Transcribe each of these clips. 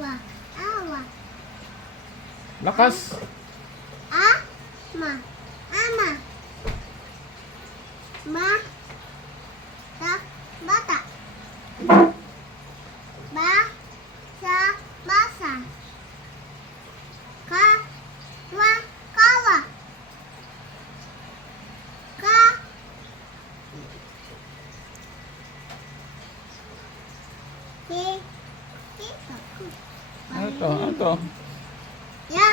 Wa. Awa. Lakas. Ma. Ama. Ma. Sa bata. Ba. Sa basa. Ka. Wa. Kawa. Ka. Ki. Kita. Ano to? Ano to? Ya.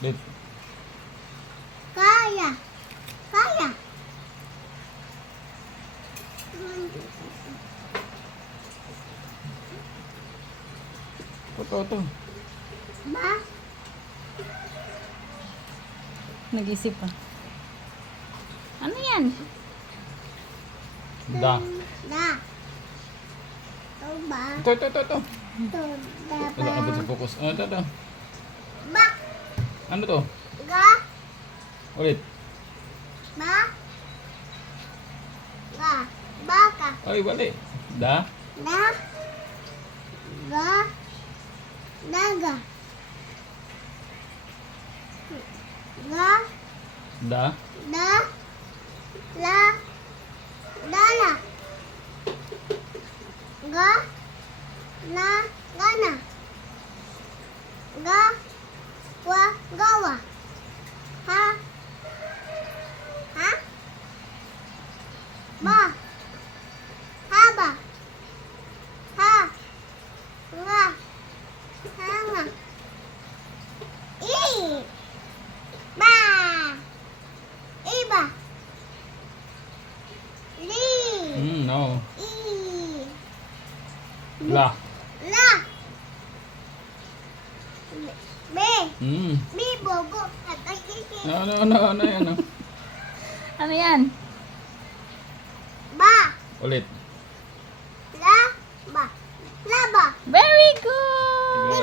Ulit. Kaya. Kaya. Ito. Ba. Nag-isip pa. Ano yan? Da. Da. Ito ba? Ito. Ito da Wala ba? ka ba sa focus? Ito. Ba. Ano to? Ga. Ulit. Ba. Ga. Baka. Ay, bali. Da. Da. Ga. Daga. Ga. Da. Da. La. Dala. Ga. Na. Gana. Ga. Wa. Gawa. Ha. Ha. Ba. Haba. Ha. Nga. Hanga. I. Ba. Iba. Li. No. I. La. La. Be. Bi bogo. Ano yan? Ano yan? Ba. Ulit. La. Ba. Laba. Very good!